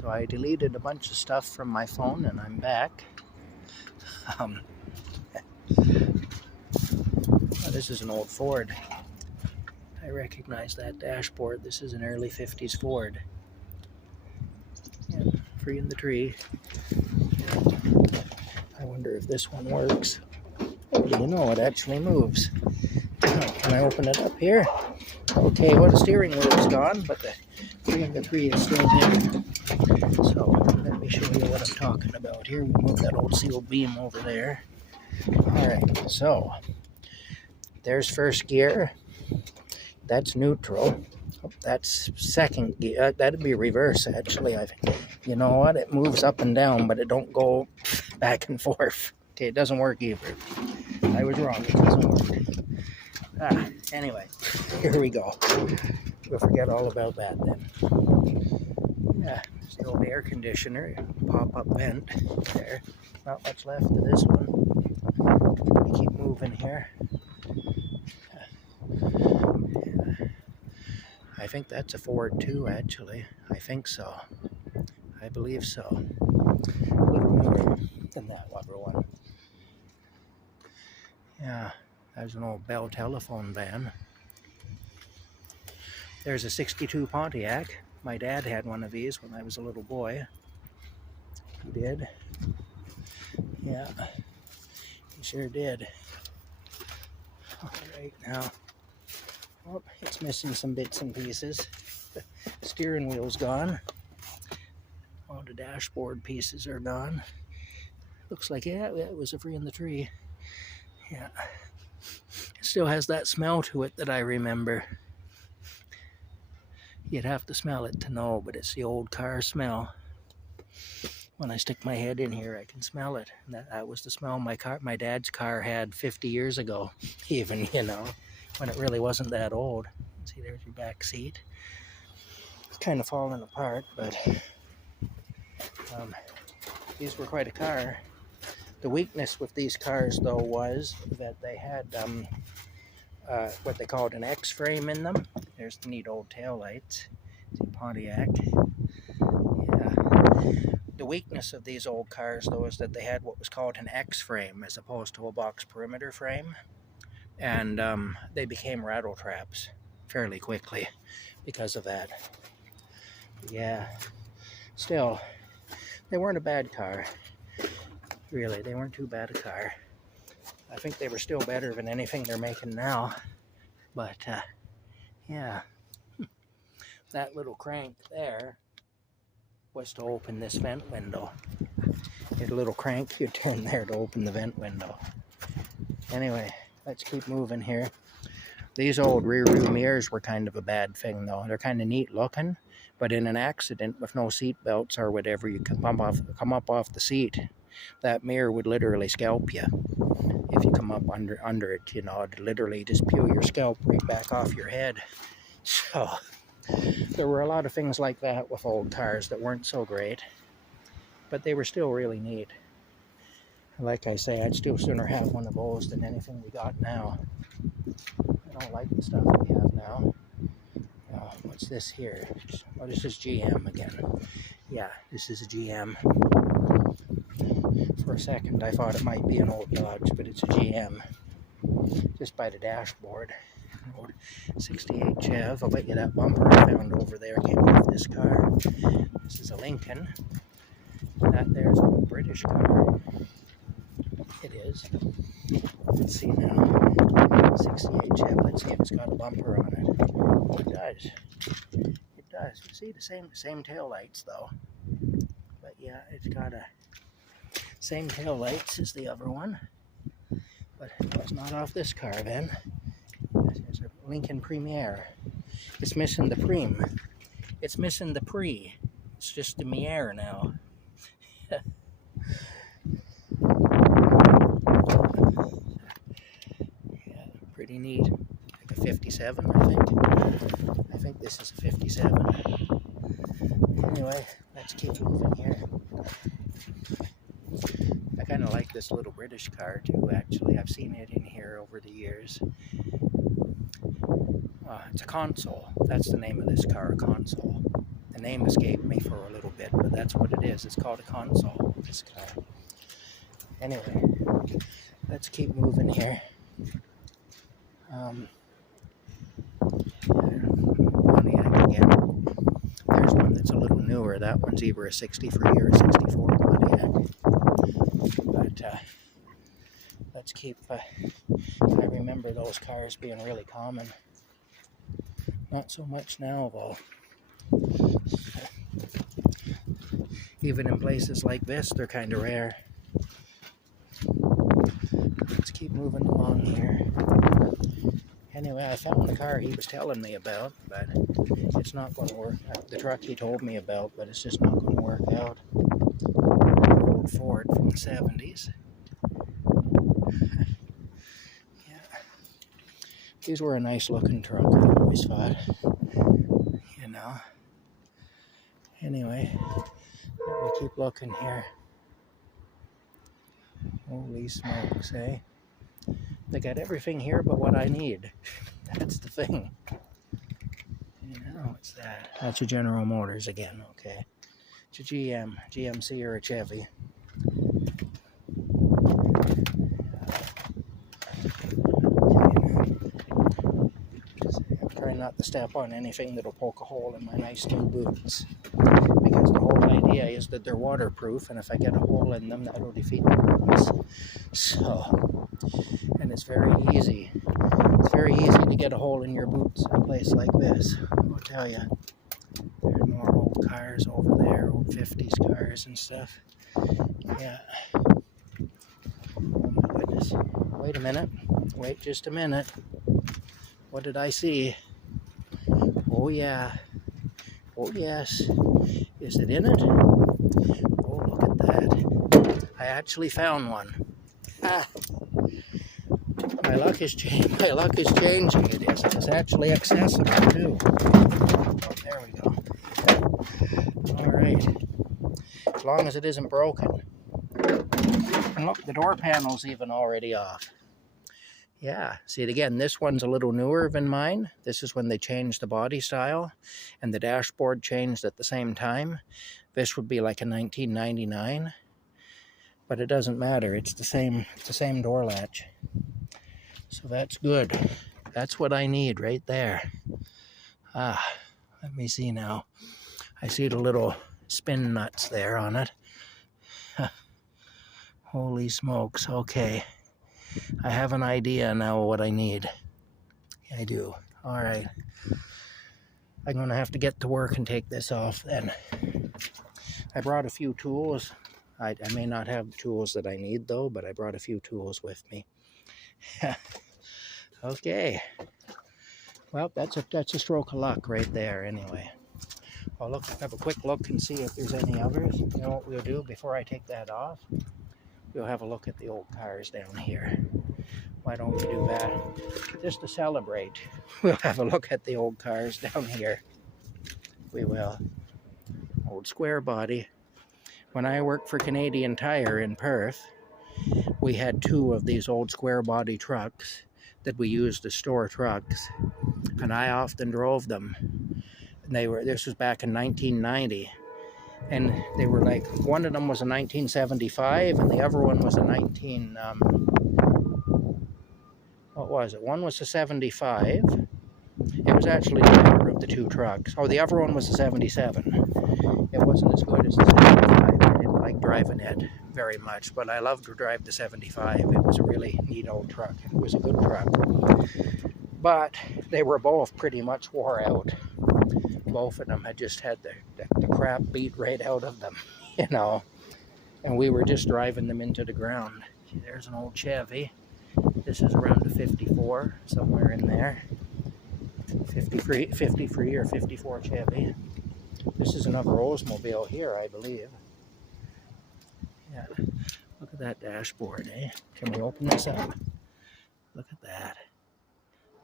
So I deleted a bunch of stuff from my phone and I'm back. This is an old Ford. I recognize that dashboard. This is an early 50s Ford. Yeah, free in the tree. I wonder if this one works. Oh, you know, it actually moves. Can I open it up here? Okay, well, the steering wheel's gone, but the free in the tree is still there. So let me show you what I'm talking about here. We move that old sealed beam over there. Alright, so there's first gear. That's neutral. That's second gear. That'd be reverse, actually. You know what? It moves up and down, but it don't go back and forth. Okay, it doesn't work either. I was wrong. It doesn't work. Anyway, here we go. We'll forget all about that then. Yeah, there's the old air conditioner. Pop-up vent there. Not much left of this one. We keep moving here. I think that's a Ford too, actually. I think so. I believe so. A little newer than that other one. Yeah, there's an old Bell telephone van. There's a 62 Pontiac. My dad had one of these when I was a little boy. He did. Yeah, he sure did. All right, now. Oh, it's missing some bits and pieces. The steering wheel's gone. All the dashboard pieces are gone. Looks like, yeah, it was a free in the tree. Yeah. It still has that smell to it that I remember. You'd have to smell it to know, but it's the old car smell. When I stick my head in here, I can smell it. That was the smell my dad's car had 50 years ago, even, you know, when it really wasn't that old. See, there's your back seat. It's kind of falling apart, but these were quite a car. The weakness with these cars, though, was that they had what they called an X-frame in them. There's the neat old taillights. See, Pontiac. Yeah. The weakness of these old cars, though, is that they had what was called an X-frame as opposed to a box perimeter frame. And they became rattle traps fairly quickly because of that. Yeah. Still, they weren't a bad car. Really, they weren't too bad a car. I think they were still better than anything they're making now. But, yeah. That little crank there was to open this vent window. You had a little crank you turn there to open the vent window. Anyway, let's keep moving here. These old rear view mirrors were kind of a bad thing, though. They're kind of neat looking, but in an accident with no seat belts or whatever, you can come up off the seat. That mirror would literally scalp you if you come up under it. You know, it'd literally just peel your scalp right back off your head. So there were a lot of things like that with old cars that weren't so great, but they were still really neat. Like I say, I'd still sooner have one of those than anything we got now. I don't like the stuff we have now. What's this here? Oh, this is GM again. Yeah, this is a GM. For a second, I thought it might be an old Dodge, but it's a GM. Just by the dashboard. Old 68 Chev. I'll bet you that bumper I found over there came off this car. This is a Lincoln. That there's a British car. It is. Let's see now. 68 Chev. Let's see if it's got a bumper on it. Oh, it does. It does. You see the same tail lights though. But yeah, it's got a same tail lights as the other one. But it's not off this car then. There's a Lincoln Premier. It's missing the Prem. It's missing the Pre. It's just the Mier now. Yeah, pretty neat. Like a 57, I think. I think this is a 57. Anyway, let's keep moving here. I kind of like this little British car too, actually. I've seen it in here over the years. It's a Console. That's the name of this car, a Console. The name escaped me for a little bit, but that's what it is. It's called a console, this car. Anyway, let's keep moving here. Pontiac again. There's one that's a little newer. That one's either a 63 or a 64 Pontiac. But let's keep, I remember those cars being really common. Not so much now, though. Even in places like this, they're kind of rare. Let's keep moving along here. Anyway, I found the car he was telling me about, but it's not going to work. The truck he told me about, but it's just not going to work out. Old Ford from the 70s. Yeah. These were a nice looking truck, I always thought. You know. Anyway, let me keep looking here. Holy smokes, eh? They got everything here but what I need. That's the thing. You know, what's that? That's a General Motors again, okay. It's a GMC or a Chevy. I'm trying not to step on anything that'll poke a hole in my nice new boots. Because the whole idea is that they're waterproof, and if I get a hole in them, that'll defeat the purpose. So, and it's very easy. It's very easy to get a hole in your boots in a place like this. I'll tell you. There are more old cars over there, old 50s cars and stuff. Yeah. Oh my goodness. Wait a minute. Wait just a minute. What did I see? Oh yeah. Oh yes. Is it in it? Oh, look at that. I actually found one. Ah. My luck is changing. It is. It's actually accessible too. Oh, there we go. All right. As long as it isn't broken. And look, the door panel's even already off. Yeah, see it again, this one's a little newer than mine. This is when they changed the body style, and the dashboard changed at the same time. This would be like a 1999, but it doesn't matter. It's the same door latch. So that's good. That's what I need right there. Ah, let me see now. I see the little spin nuts there on it. Holy smokes, okay. I have an idea now of what I need. I do. All right. I'm going to have to get to work and take this off then. I brought a few tools. I may not have the tools that I need though, but I brought a few tools with me. Okay. Well, that's a stroke of luck right there anyway. I'll have a quick look and see if there's any others. You know what we'll do before I take that off? We'll have a look at the old cars down here. Why don't we do that? Just to celebrate, we'll have a look at the old cars down here. We will. Old square body. When I worked for Canadian Tire in Perth, we had two of these old square body trucks that we used to store trucks, and I often drove them. And this was back in 1990. And they were like, one of them was a 1975 and the other one was a what was it? One was a 75. It was actually the better of the two trucks. Oh, the other one was a 77. It wasn't as good as the 75. I didn't like driving it very much, but I loved to drive the 75. It was a really neat old truck. It was a good truck. But they were both pretty much wore out. Both of them had just had the crap beat right out of them, you know, and we were just driving them into the ground. See, there's an old Chevy. This is around a 54, somewhere in there. 53 or 54 Chevy. This is another Oldsmobile here, I believe. Yeah, look at that dashboard, eh? Can we open this up? Look at that.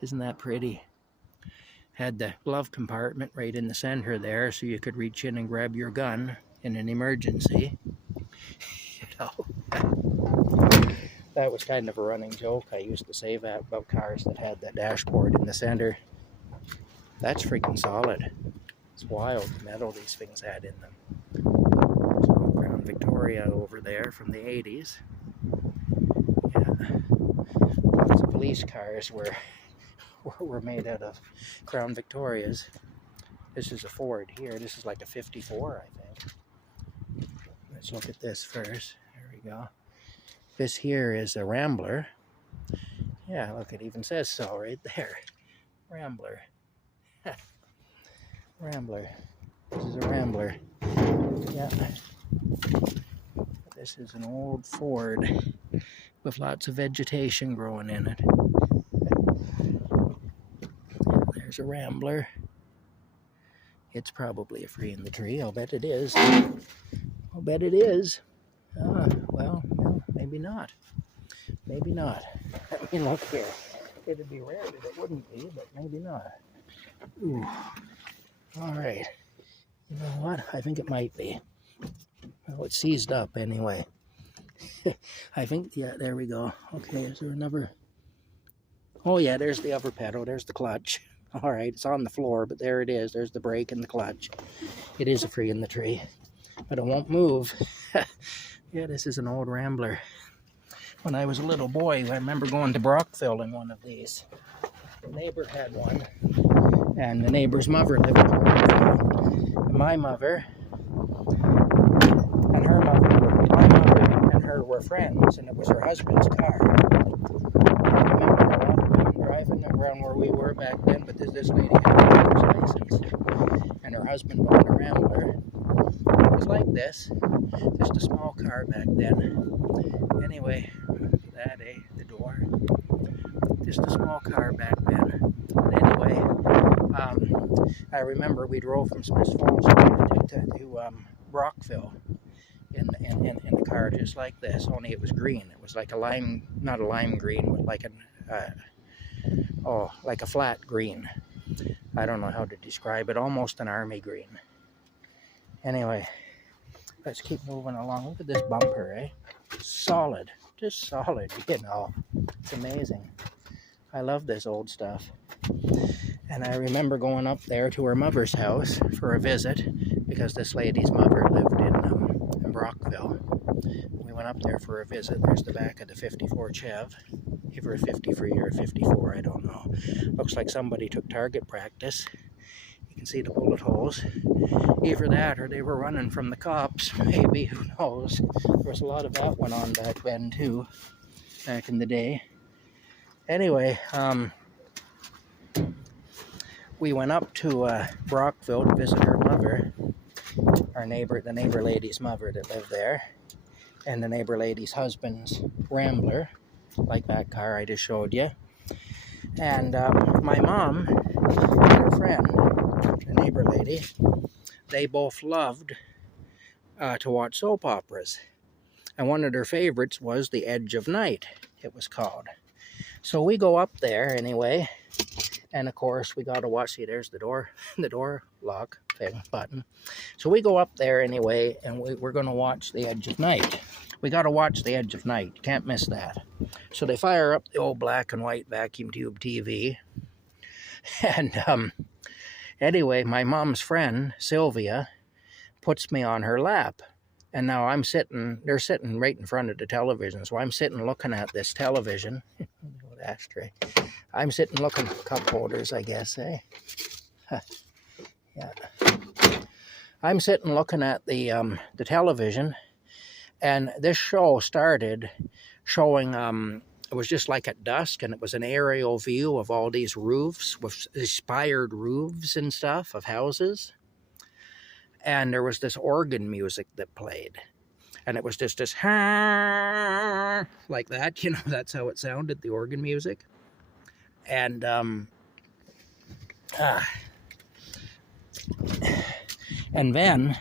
Isn't that pretty? Had the glove compartment right in the center there so you could reach in and grab your gun in an emergency. You know, that was kind of a running joke. I used to say that about cars that had that dashboard in the center. That's freaking solid. It's wild the metal these things had in them. So Crown Victoria over there from the 80s. Yeah. Lots of police cars were made out of Crown Victorias. This is a Ford here. This is like a 54, I think. Let's look at this first. There we go. This here is a Rambler. Yeah, look, it even says so right there. Rambler. Rambler. This is a Rambler. Yeah. This is an old Ford with lots of vegetation growing in it. There's a Rambler. It's probably a free in the tree. I'll bet it is. I'll bet it is. Well, no, maybe not. Maybe not. I mean, look here. It'd be rare that it wouldn't be, but maybe not. Ooh. All right. You know what? I think it might be. Well, it's seized up anyway. I think, yeah, there we go. Okay, is there another? Oh, yeah, there's the upper pedal. There's the clutch. All right, it's on the floor, but there it is. There's the brake and the clutch. It is a free in the tree, but it won't move. Yeah, this is an old Rambler. When I was a little boy, I remember going to Brockville in one of these. The neighbor had one, and the neighbor's mother lived in Brockville. And my mother and her mother, my mother and her were friends, and it was her husband's car. I remember a lot of women driving around where we were back then, but this lady had a driver's license, and her husband owned a Rambler. It was like this, just a small car back then. Anyway, that, the door, just a small car back then. But anyway, I remember we drove from Smiths Falls to Brockville in the car just like this, only it was green. It was like a lime, not a lime green, but like like a flat green. I don't know how to describe it, almost an army green. Anyway, let's keep moving along. Look at this bumper, eh? Solid, just solid, you know. It's amazing. I love this old stuff. And I remember going up there to her mother's house for a visit, because this lady's mother lived in Brockville. We went up there for a visit. There's the back of the 54 Chev. Either a 53 or a 54, I don't know. Looks like somebody took target practice. You can see the bullet holes. Either that or they were running from the cops. Maybe, who knows. There was a lot of that went on back then too, back in the day. Anyway, we went up to Brockville to visit her mother, the neighbor lady's mother that lived there, and the neighbor lady's husband's Rambler, like that car I just showed you. And my mom and her friend, the neighbor lady, they both loved to watch soap operas. And one of their favorites was The Edge of Night, it was called. So we go up there anyway, and of course we got to watch, see there's the door lock thing, button. So we go up there anyway, and we're going to watch The Edge of Night. We got to watch The Edge of Night, can't miss that. So they fire up the old black and white vacuum tube TV, and anyway, my mom's friend, Sylvia, puts me on her lap. And now they're sitting right in front of the television. So I'm sitting looking at this television. Ashtray. I'm sitting looking at cup holders, I guess, eh? Yeah. I'm sitting looking at the television. And this show started showing, it was just like at dusk, and it was an aerial view of all these roofs, with spired roofs and stuff of houses. And there was this organ music that played. And it was just this, like that, you know, that's how it sounded, the organ music. And, and then,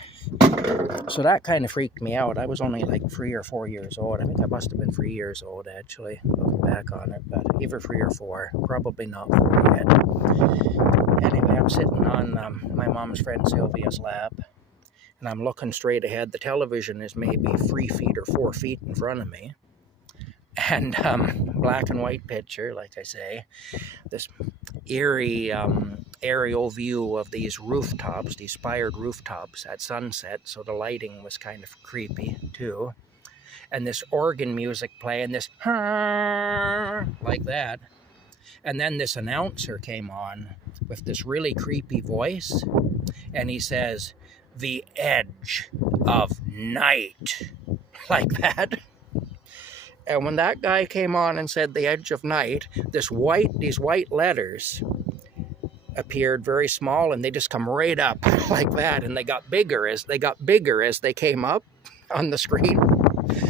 so that kind of freaked me out. I was only like 3 or 4 years old. I think I must have been 3 years old, actually, looking back on it. But either 3 or 4, probably not 4 yet. Anyway, I'm sitting on my mom's friend Sylvia's lap, and I'm looking straight ahead. The television is maybe 3 feet or 4 feet in front of me. And black and white picture, like I say. This eerie aerial view of these rooftops, these spired rooftops at sunset, so the lighting was kind of creepy too. And this organ music playing, this like that. And then this announcer came on with this really creepy voice, and he says, "The edge of night," like that. And when that guy came on and said the edge of night, these white letters appeared very small, and they just come right up like that, and they got bigger as they came up on the screen.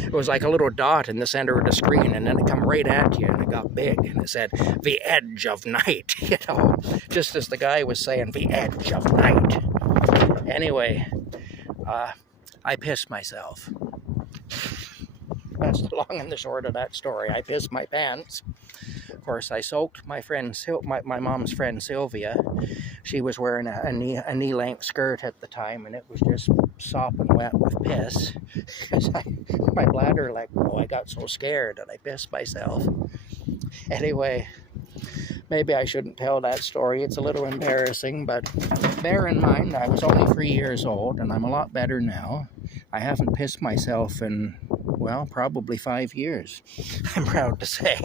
It was like a little dot in the center of the screen, and then it come right at you, and it got big, and it said, "The edge of night," you know, just as the guy was saying, "The edge of night." Anyway, I pissed myself. That's the long and the short of that story. I pissed my pants. Of course, I soaked my friend, my mom's friend Sylvia. She was wearing a knee-length skirt at the time, and it was just sopping wet with piss. Because my bladder let go. I got so scared and I pissed myself. Anyway, maybe I shouldn't tell that story. It's a little embarrassing, but bear in mind I was only 3 years old, and I'm a lot better now. I haven't pissed myself in, well, probably 5 years, I'm proud to say.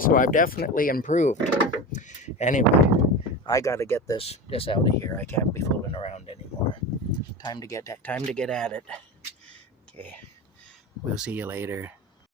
So I've definitely improved. Anyway, I got to get this out of here. I can't be fooling around anymore. Time to get at it. Okay, we'll see you later.